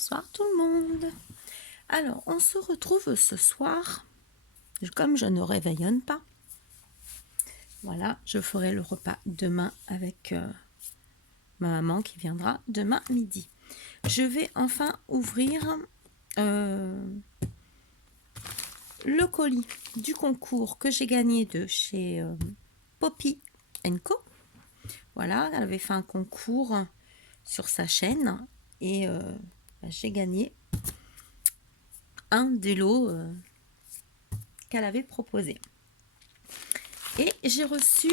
Bonsoir tout le monde. Alors, on se retrouve ce soir. Comme je ne réveillonne pas, voilà, je ferai le repas demain avec ma maman qui viendra demain midi. Je vais enfin ouvrir le colis du concours que j'ai gagné de chez Poppy & Co. Voilà, elle avait fait un concours sur sa chaîne et j'ai gagné un des lots qu'elle avait proposé. Et j'ai reçu,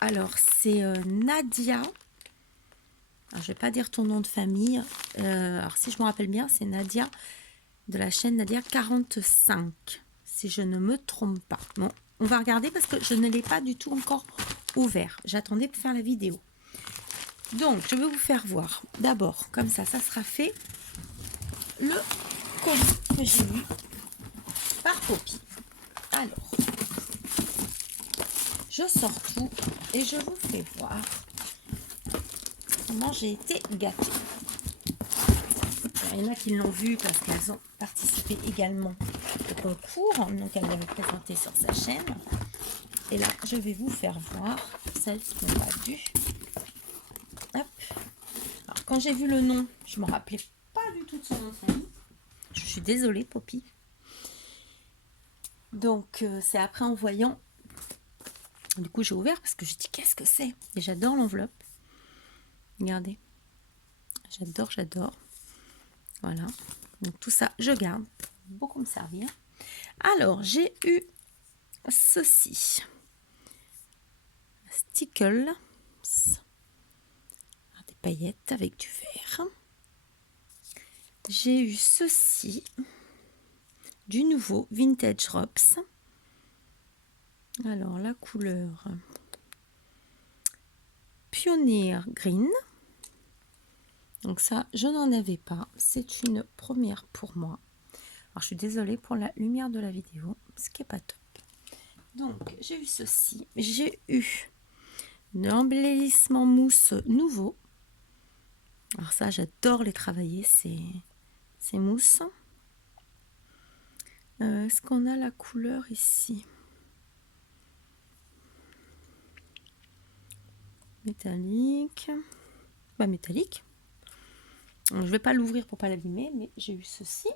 alors c'est Nadia, alors, je vais pas dire ton nom de famille, alors si je me rappelle bien, c'est Nadia de la chaîne Nadia 45, si je ne me trompe pas. Bon, on va regarder parce que je ne l'ai pas du tout encore ouvert. J'attendais pour faire la vidéo. Donc, je vais vous faire voir. D'abord, comme ça sera fait, le colis que j'ai eu par Poppy. Alors, je sors tout et je vous fais voir comment j'ai été gâtée. Il y en a qui l'ont vu parce qu'elles ont participé également au concours, donc elle l'avait présenté sur sa chaîne. Et là, je vais vous faire voir celles qui n'ont pas vu. Hop. Alors, quand j'ai vu le nom, je ne me rappelais pas du tout de son nom de famille. Je suis désolée, Poppy. Donc, c'est après en voyant. Du coup, j'ai ouvert parce que je dis qu'est-ce que c'est? Et j'adore l'enveloppe. Regardez. J'adore. Voilà. Donc, tout ça, je garde. Beaucoup me servir. Alors, j'ai eu ceci. Stickles. Des paillettes avec du vert. J'ai eu ceci. Du nouveau Vintage Drops. Alors, la couleur Pioneer Green. Donc ça, je n'en avais pas. C'est une première pour moi. Alors, je suis désolée pour la lumière de la vidéo, ce qui n'est pas top. Donc, j'ai eu ceci. J'ai eu l'embellissement mousse nouveau. Alors ça, j'adore les travailler, ces mousses. Est-ce qu'on a la couleur ici? Métallique. Bah, métallique. Je ne vais pas l'ouvrir pour pas l'abîmer, mais j'ai eu ceci.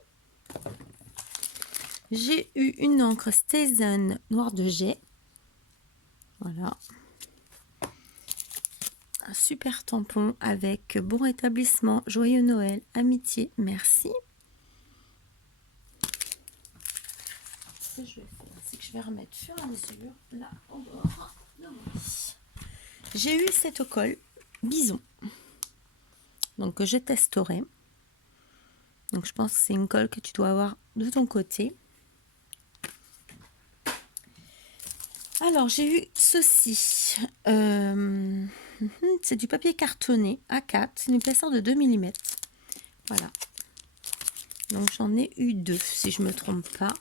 J'ai eu une encre Stazen noir de jet. Voilà. Un super tampon avec bon rétablissement, joyeux Noël, amitié, merci. Ce que je vais faire, c'est que je vais remettre fur et à mesure là au bord de mon lit. J'ai eu cette colle bison. Donc que je testerai. Donc je pense que c'est une colle que tu dois avoir de ton côté. Alors j'ai eu ceci. C'est du papier cartonné A4. C'est une épaisseur de 2 mm. Voilà. Donc j'en ai eu 2 si je me trompe pas.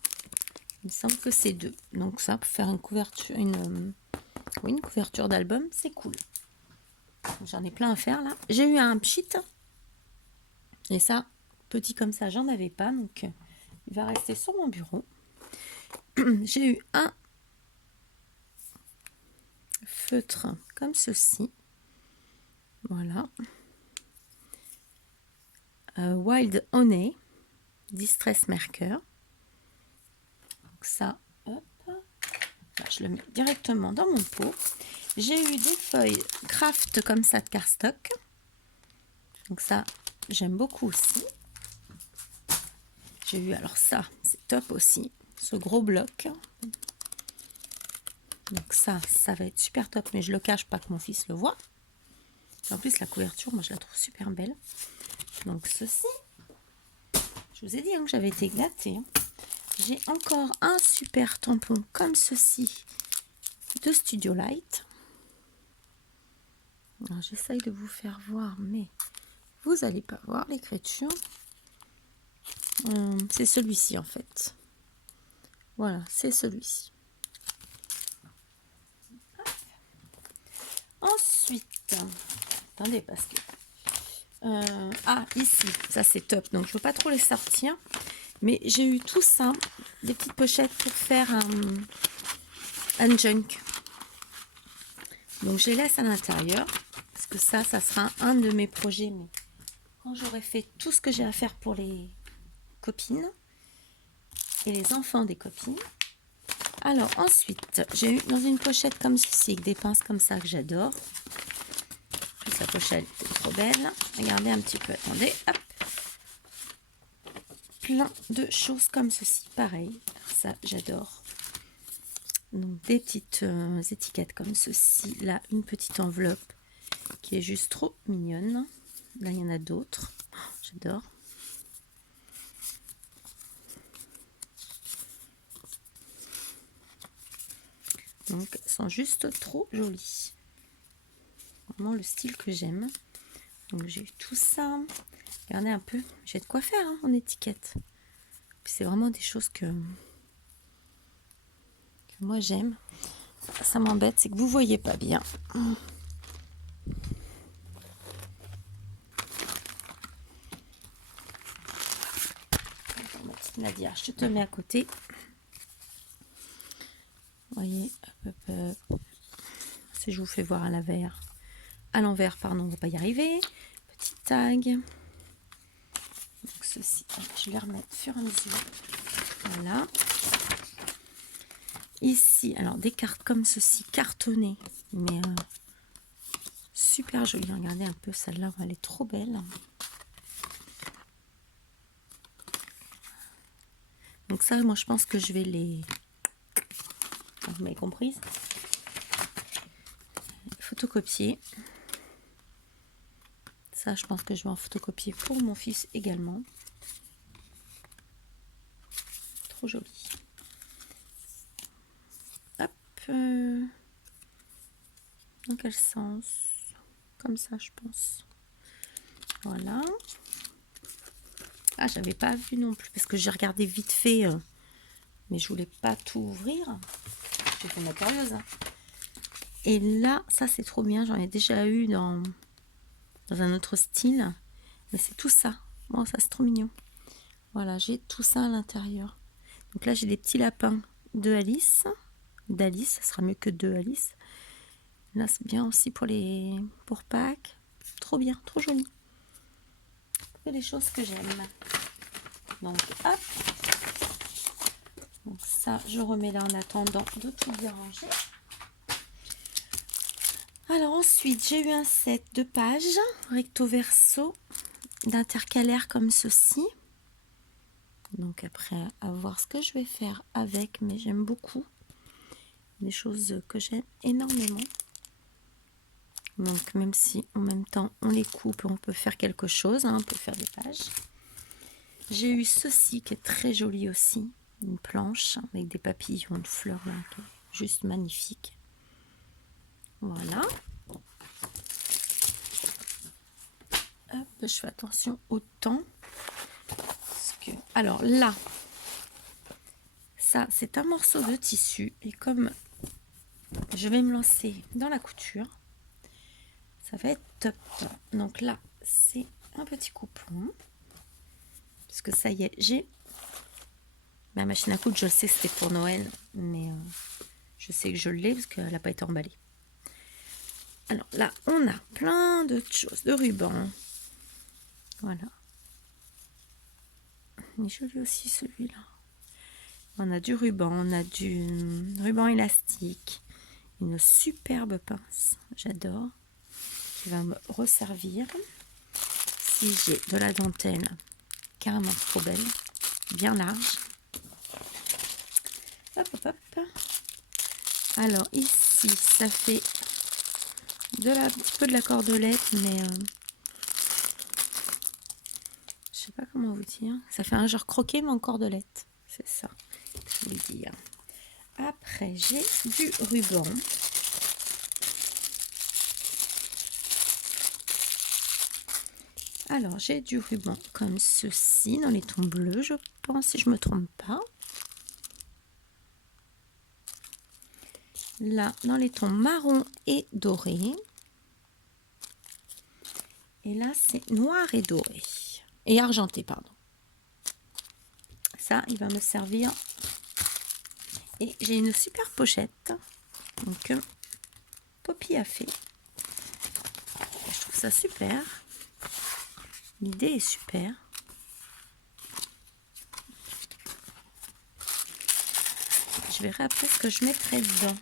Il me semble que c'est 2. Donc ça pour faire une couverture, une couverture d'album, c'est cool. J'en ai plein à faire là. J'ai eu un pchit. Et ça, petit comme ça, j'en avais pas. Donc il va rester sur mon bureau. J'ai eu un feutre comme ceci. Voilà. Wild Honey Distress Marker. Donc ça, hop, là, je le mets directement dans mon pot. J'ai eu des feuilles craft comme ça de cardstock. Donc ça, j'aime beaucoup aussi. J'ai eu, alors ça, c'est top aussi, ce gros bloc. Donc ça va être super top, mais je le cache pas que mon fils le voit. En plus, la couverture, moi, je la trouve super belle. Donc ceci, je vous ai dit que j'avais été gâtée. J'ai encore un super tampon comme ceci de Studio Light. Alors j'essaye de vous faire voir, mais vous n'allez pas voir l'écriture. C'est celui-ci en fait. Voilà, c'est celui-ci. Ensuite, attendez parce que Ah, ici, ça c'est top. Donc, je ne veux pas trop les sortir. Mais j'ai eu tout ça, des petites pochettes pour faire un junk. Donc, je les laisse à l'intérieur. Parce que ça sera un de mes projets. Mais quand j'aurai fait tout ce que j'ai à faire pour les copines et les enfants des copines. Alors, ensuite, j'ai eu dans une pochette comme ceci, avec des pinces comme ça que j'adore. Sa pochette est trop belle. Regardez un petit peu. Attendez. Hop. Plein de choses comme ceci. Pareil. Ça, j'adore. Donc, des petites étiquettes comme ceci. Là, une petite enveloppe qui est juste trop mignonne. Là, il y en a d'autres. Oh, j'adore. Donc, elles sont juste trop jolies. Vraiment le style que j'aime. Donc, j'ai eu tout ça. Regardez un peu. J'ai de quoi faire en étiquette. C'est vraiment des choses que moi j'aime. Ça m'embête, c'est que vous voyez pas bien. Attends, ma petite Nadia, je te mets à côté. Vous voyez, hop, hop, hop. Si je vous fais voir à l'envers, pardon, on va pas y arriver. Petit tag. Donc ceci, je vais les remettre au fur et à mesure. Voilà. Ici, alors des cartes comme ceci, cartonnées, mais super jolies. Regardez un peu celle-là, elle est trop belle. Donc ça, moi je pense que je vais les... Vous m'avez comprise. Photocopier. Ça, je pense que je vais en photocopier pour mon fils également. Trop joli. Hop. Dans quel sens? Comme ça, je pense. Voilà. Ah, j'avais pas vu non plus parce que j'ai regardé vite fait, mais je voulais pas tout ouvrir. J'ai fait ma curieuse. Et là, ça c'est trop bien. J'en ai déjà eu dans un autre style, mais c'est tout ça. Bon, ça c'est trop mignon. Voilà, j'ai tout ça à l'intérieur. Donc là, j'ai des petits lapins de Alice. D'Alice, ça sera mieux que de Alice. Là, c'est bien aussi pour Pâques. Trop bien, trop joli. Que des choses que j'aime. Donc, hop. Donc ça, je remets là en attendant de tout déranger. Alors ensuite, j'ai eu un set de pages recto verso d'intercalaire comme ceci. Donc après, à voir ce que je vais faire avec, mais j'aime beaucoup. Des choses que j'aime énormément. Donc même si en même temps on les coupe, on peut faire quelque chose, on peut faire des pages. J'ai eu ceci qui est très joli aussi, une planche avec des papillons de fleurs là, qui est juste magnifique. Voilà. Hop, je fais attention au temps. Alors là, ça c'est un morceau de tissu et comme je vais me lancer dans la couture, ça va être top. Donc là, c'est un petit coupon. Parce que ça y est, j'ai ma machine à coudre. Je sais que c'était pour Noël, mais je sais que je l'ai parce qu'elle n'a pas été emballée. Alors là, on a plein de choses, de rubans. Voilà. Il est joli aussi celui-là. On a du ruban, on a du ruban élastique, une superbe pince, j'adore, qui va me resservir. Si j'ai de la dentelle, carrément trop belle, bien large. Hop, hop, hop. Alors ici, ça fait un petit peu de la cordelette, mais je sais pas comment vous dire. Ça fait un genre croquet, mais en cordelette. C'est ça que je voulais dire. Après, j'ai du ruban. Alors, j'ai du ruban comme ceci, dans les tons bleus, je pense, si je me trompe pas. Là, dans les tons marron et doré. Et là, c'est noir et doré. Et argenté, pardon. Ça, il va me servir. Et j'ai une super pochette. Donc, Poppy a fait. Je trouve ça super. L'idée est super. Je verrai après ce que je mettrai dedans.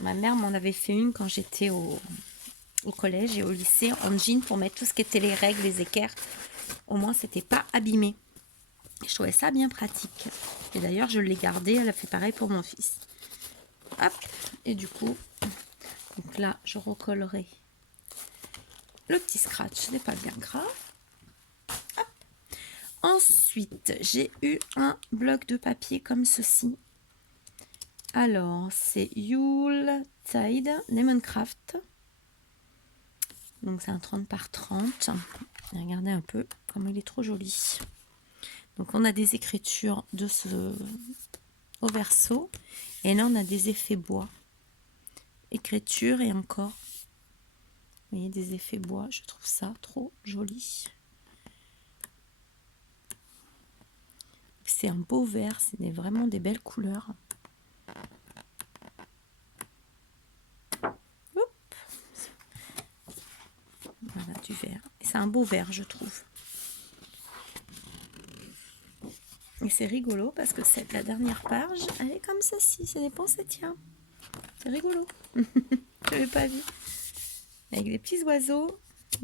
Ma mère m'en avait fait une quand j'étais au collège et au lycée en jean pour mettre tout ce qui était les règles, les équerres. Au moins, c'était pas abîmé. Et je trouvais ça bien pratique. Et d'ailleurs, je l'ai gardé. Elle a fait pareil pour mon fils. Hop. Et du coup, donc là, je recollerai le petit scratch. Ce n'est pas bien grave. Hop. Ensuite, j'ai eu un bloc de papier comme ceci. Alors, c'est Yuletide Lemoncraft. Donc, c'est un 30 par 30. Regardez un peu comme il est trop joli. Donc, on a des écritures de ce au verso. Et là, on a des effets bois. Écriture et encore. Vous voyez, des effets bois. Je trouve ça trop joli. C'est un beau vert. C'est vraiment des belles couleurs. Oups. Voilà, du vert. Et c'est un beau vert, je trouve. Et c'est rigolo parce que la dernière page, elle est comme ceci. C'est des poinsettias. C'est rigolo. Je l'avais pas vu. Avec des petits oiseaux,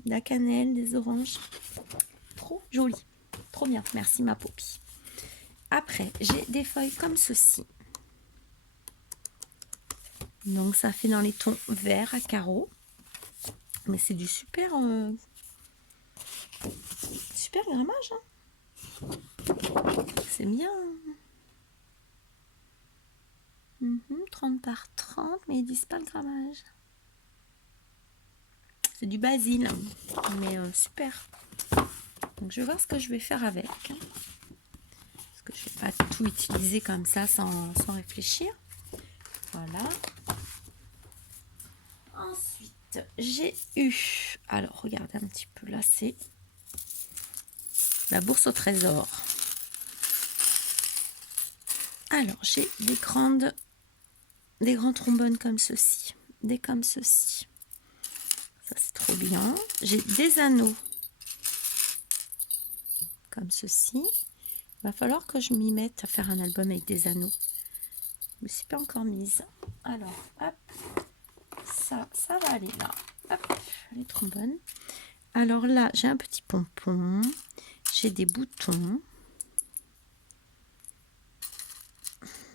de la cannelle, des oranges. Trop joli. Trop bien. Merci ma Poppy. Après, j'ai des feuilles comme ceci. Donc, ça fait dans les tons verts à carreaux. Mais c'est du super... super grammage. Hein. C'est bien. 30 par 30, mais ils disent pas le grammage. C'est du basil, mais super. Donc je vais voir ce que je vais faire avec. Parce que je ne vais pas tout utiliser comme ça sans réfléchir. Voilà. Ensuite, j'ai eu... Alors, regardez un petit peu. Là, c'est la bourse au trésor. Alors, j'ai des grands trombones comme ceci. Des comme ceci. Ça, c'est trop bien. J'ai des anneaux comme ceci. Il va falloir que je m'y mette à faire un album avec des anneaux. Je ne me suis pas encore mise. Alors, hop. Ça va aller là. Hop, les trombones. Alors là, j'ai un petit pompon. J'ai des boutons.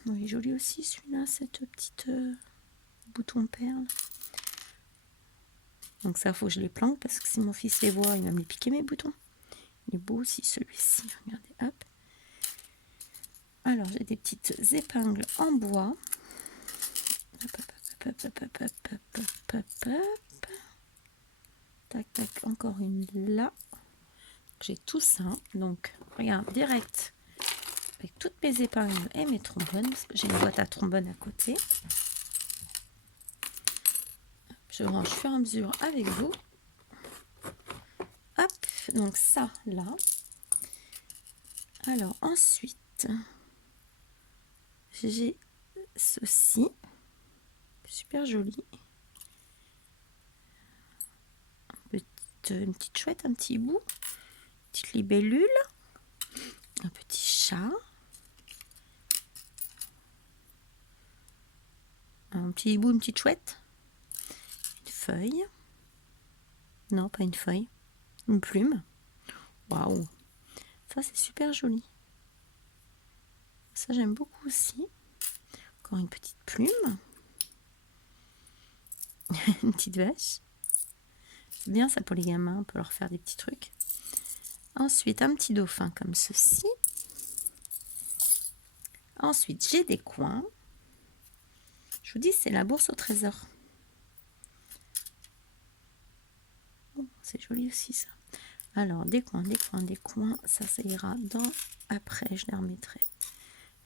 Oui, joli aussi celui-là, cette petite bouton perle. Donc ça, faut que je les planque parce que si mon fils les voit, il va me piquer mes boutons. Il est beau aussi celui-ci. Regardez, hop. Alors, j'ai des petites épingles en bois. Hop, hop, hop, hop, hop, hop, hop, hop, hop. Tac, tac, encore une là. J'ai tout ça. Donc, regarde, direct. Avec toutes mes épingles et mes trombones. Parce que j'ai une boîte à trombone à côté. Je range au fur et à mesure avec vous. Hop, donc ça, là. Alors, ensuite, j'ai ceci. Super joli. Une petite chouette, un petit bout. Petite libellule. Un petit chat. Un petit bout, une petite chouette. Une feuille. Non, pas une feuille. Une plume. Waouh. Ça, c'est super joli. Ça, j'aime beaucoup aussi. Encore une petite plume. Une petite vache. C'est bien ça pour les gamins. On peut leur faire des petits trucs. Ensuite, un petit dauphin comme ceci. Ensuite, j'ai des coins. Je vous dis, c'est la bourse au trésor. Oh, c'est joli aussi ça. Alors, des coins, des coins, des coins. Ça ira dans... Après, je les remettrai.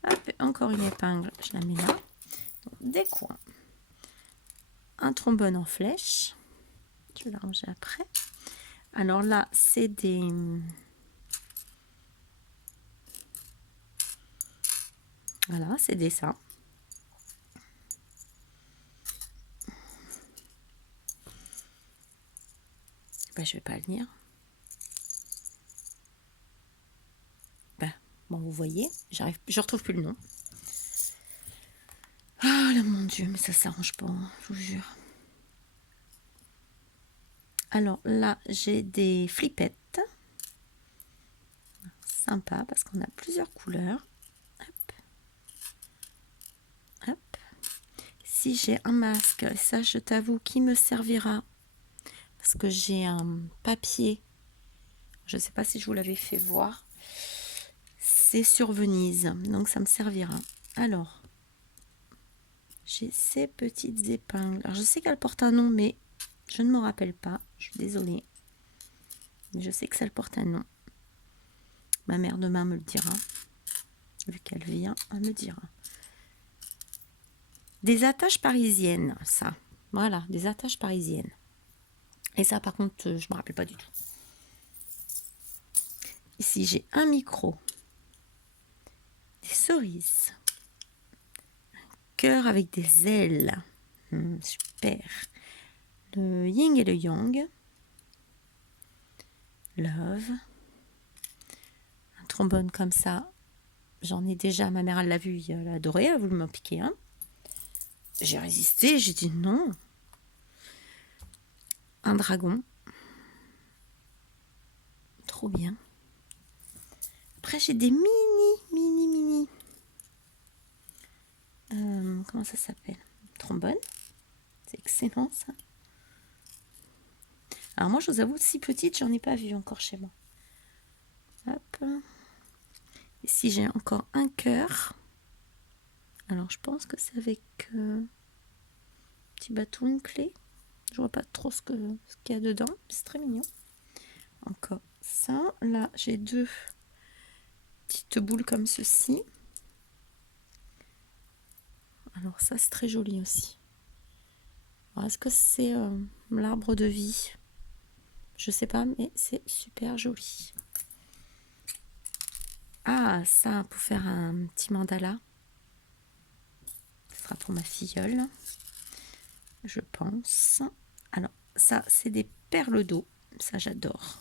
Hop, encore une épingle. Je la mets là. Donc, des coins. Un trombone en flèche. Je vais la ranger après. Alors là, c'est des... Voilà, c'est des ça. Ben, je vais pas le lire. Ben, bon, vous voyez, je retrouve plus le nom. Ah là, mon Dieu, mais ça s'arrange pas, hein, je vous jure. Alors là, j'ai des flippettes. Sympa parce qu'on a plusieurs couleurs. Hop. Hop. Si j'ai un masque, ça je t'avoue qui me servira parce que j'ai un papier. Je ne sais pas si je vous l'avais fait voir. C'est sur Venise, donc ça me servira. Alors, j'ai ces petites épingles. Alors je sais qu'elle porte un nom, mais je ne me rappelle pas. Je suis désolée. Mais je sais que ça porte un nom. Ma mère demain me le dira. Vu qu'elle vient, elle me dira. Des attaches parisiennes, ça. Voilà, des attaches parisiennes. Et ça, par contre, je ne me rappelle pas du tout. Ici, j'ai un micro. Des cerises. Un cœur avec des ailes. Super. Le yin et le yang. Love. Un trombone comme ça. J'en ai déjà, ma mère, elle l'a vu, elle a adoré, elle a voulu m'en piquer un. J'ai résisté, j'ai dit non. Un dragon. Trop bien. Après, j'ai des mini. Comment ça s'appelle? Trombone. C'est excellent, ça. Alors moi, je vous avoue, si petite, j'en ai pas vu encore chez moi. Hop. Ici, j'ai encore un cœur. Alors, je pense que c'est avec petit bâton, une clé. Je vois pas trop ce qu'il y a dedans. C'est très mignon. Encore ça. Là, j'ai deux petites boules comme ceci. Alors ça, c'est très joli aussi. Est-ce que c'est l'arbre de vie? Je sais pas, mais c'est super joli. Ah, ça, pour faire un petit mandala. Ce sera pour ma filleule, je pense. Alors, ça, c'est des perles d'eau. Ça, j'adore.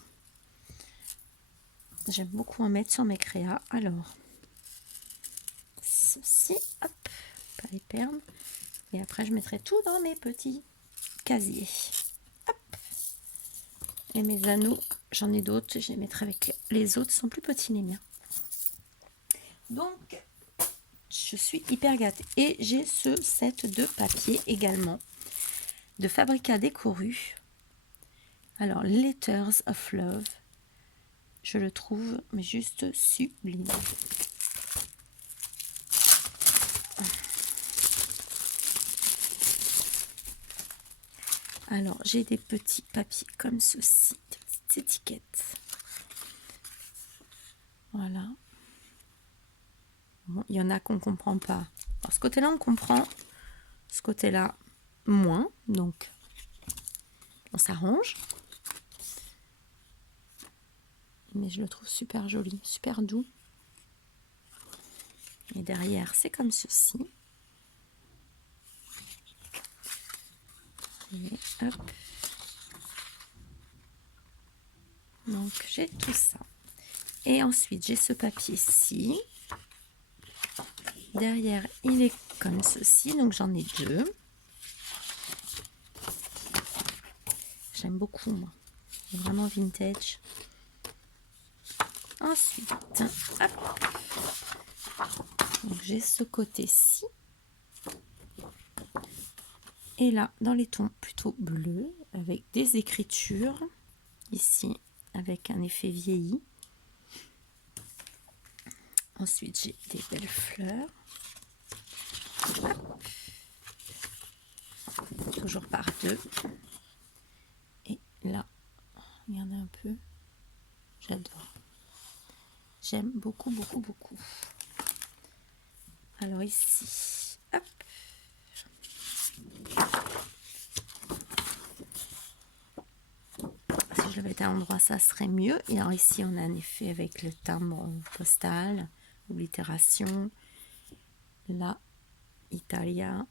J'aime beaucoup en mettre sur mes créas. Alors, ceci, hop, pas les perdre. Et après, je mettrai tout dans mes petits casiers. Hop. Et mes anneaux, j'en ai d'autres. Je les mettrai avec les autres. Ils sont plus petits, les miens. Donc, je suis hyper gâtée. Et j'ai ce set de papier également de Fabrica Décoru. Alors, Letters of Love. Je le trouve mais juste sublime. Alors, j'ai des petits papiers comme ceci, des petites étiquettes. Voilà. Bon, il y en a qu'on ne comprend pas. Alors, ce côté-là, on comprend. Ce côté-là, moins. Donc, on s'arrange. Mais je le trouve super joli, super doux. Et derrière, c'est comme ceci. Et hop. Donc, j'ai tout ça. Et ensuite, j'ai ce papier-ci. Derrière, il est comme ceci. Donc, j'en ai deux. J'aime beaucoup, moi. C'est vraiment vintage. Ensuite, hop. Donc, j'ai ce côté-ci. Et là, dans les tons plutôt bleus, avec des écritures. Ici, avec un effet vieilli. Ensuite, j'ai des belles fleurs. Hop. Toujours par deux. Et là, regardez un peu. J'adore. J'aime beaucoup, beaucoup, beaucoup. Alors ici, hop. je vais être à l'endroit, ça serait mieux. Et alors ici, on a un effet avec le timbre postal, oblitération. Là, Italia.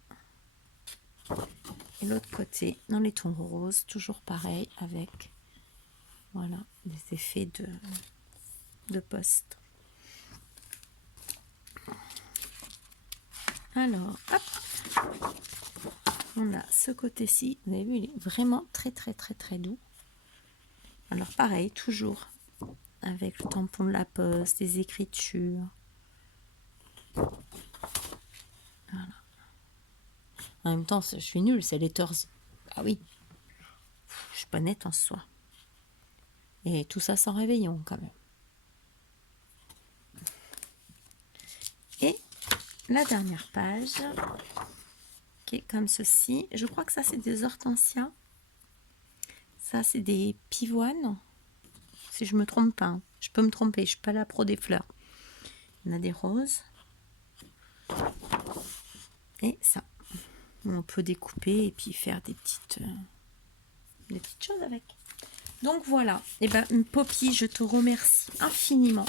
Et l'autre côté, dans les tons roses, toujours pareil, avec, voilà, des effets de poste. Alors, hop, on a ce côté-ci, vous avez vu, il est vraiment très doux. Alors pareil, toujours avec le tampon de la poste, des écritures. Voilà. En même temps, je suis nulle, c'est Letters. Ah oui, je suis pas nette en soi. Et tout ça sans réveillon quand même. Et la dernière page, qui est comme ceci. Je crois que ça, c'est des hortensias. Ça, c'est des pivoines. Si je me trompe pas. Hein. Je peux me tromper, je suis pas la pro des fleurs. On a des roses. Et ça. On peut découper et puis faire des petites choses avec. Donc voilà. Et ben, Poppy, je te remercie infiniment.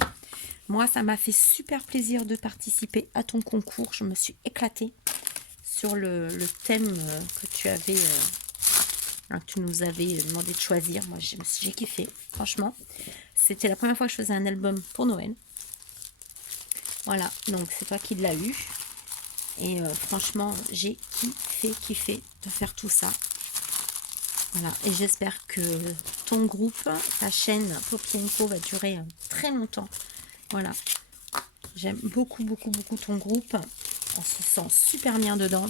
Moi, ça m'a fait super plaisir de participer à ton concours. Je me suis éclatée sur le thème que tu avais, que tu nous avais demandé de choisir. Moi, j'ai kiffé, franchement. C'était la première fois que je faisais un album pour Noël. Voilà, donc c'est toi qui l'as eu. Et franchement, j'ai kiffé de faire tout ça. Voilà, et j'espère que ton groupe, ta chaîne Poppy & Co va durer très longtemps. Voilà, j'aime beaucoup ton groupe. On se sent super bien dedans.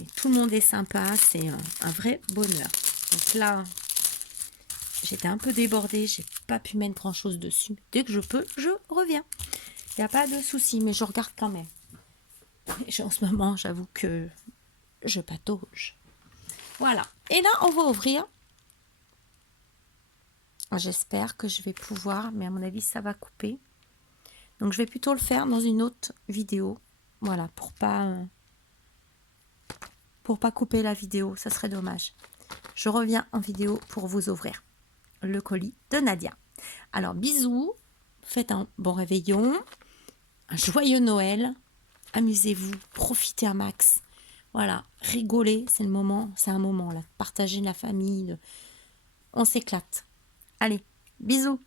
Et tout le monde est sympa, c'est un vrai bonheur. Donc là, j'étais un peu débordée, j'ai pas pu mettre grand chose dessus. Dès que je peux, je reviens. Il n'y a pas de souci, mais je regarde quand même. Et en ce moment, j'avoue que je patauge. Voilà. Et là, on va ouvrir. J'espère que je vais pouvoir, mais à mon avis, ça va couper. Donc, je vais plutôt le faire dans une autre vidéo. Voilà, pour pas couper la vidéo. Ça serait dommage. Je reviens en vidéo pour vous ouvrir le colis de Nadia. Alors, bisous. Faites un bon réveillon. Un joyeux Noël. Amusez-vous. Profitez un max. Voilà, rigolez, c'est le moment, c'est un moment là, partager la famille, on s'éclate. Allez, bisous.